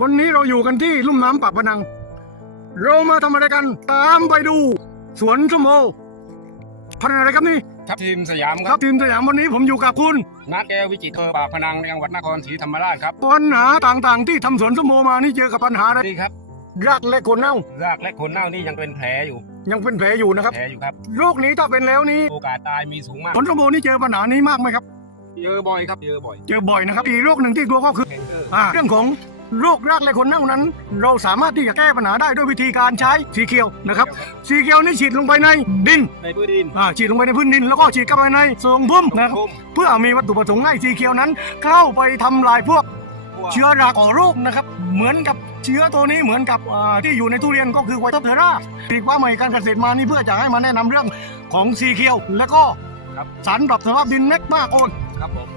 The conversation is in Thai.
วันนี้เราอยู่กันที่ลุ่มน้ำปากพนัง เรามาทำอะไรกัน ตามไปดู สวนสมโมพันธุ์อะไรครับนี่ ทัพทีมสยามคครัรับบทีมสยามวันนี้ผมอยู่กับคุณ นัดแก้ววิจิตรปากพนังจังหวัดนครศรีธรรมราชครับปัญหาต่างๆ ที่ทำสวนสมโมมานี่เจอกับปัญหาอะไรนี่ครับรากและโคนเน่ารากและคนเน่านี่ยังเป็นแผลอยู่ยังเป็นแผลอยู่นะครับแผลอยู่ครับ โรคนี้ถ้าเป็นแล้วนี้โอกาสตายมีสูงมาก สวนสมโมนี่เจอปัญหานี้มากไหมครับเจอบ่อยครับเจอบ่อยเจอบ่อยนะครับอีกโรคหนึ่งที่กลัวก็คือแคนเกอร์อ่าเรื่องของ โรครากและคนเน่านั้น เราสามารถที่จะแก้ปัญหาได้ด้วยวิธีการใช้สีเขียวนะครับสีเขียวนี่ฉีดลงไปในดินในพื้นดินอ่าฉีดลงไปในพื้นดิน แล้วก็ฉีดเข้าไปในทรงพุ่มนะครับพุ่มเพื่อมีวัตถุประสงค์ให้สีเขียวนั้น เข้าไปทำลายพวกพวกเชื้อราก่อโรคนะครับ เหมือนกับเชื้อตัวนี้เหมือนกับอ่าที่อยู่ในทุเรียนก็คือไวโตเทอร่าปีกว่าใหม่การเกษตรมานี่เพื่อจะให้มาแนะนำเรื่องของสีเขียว แล้วก็ครับสารปรับสภาพดินเน็กมากโอนครับผม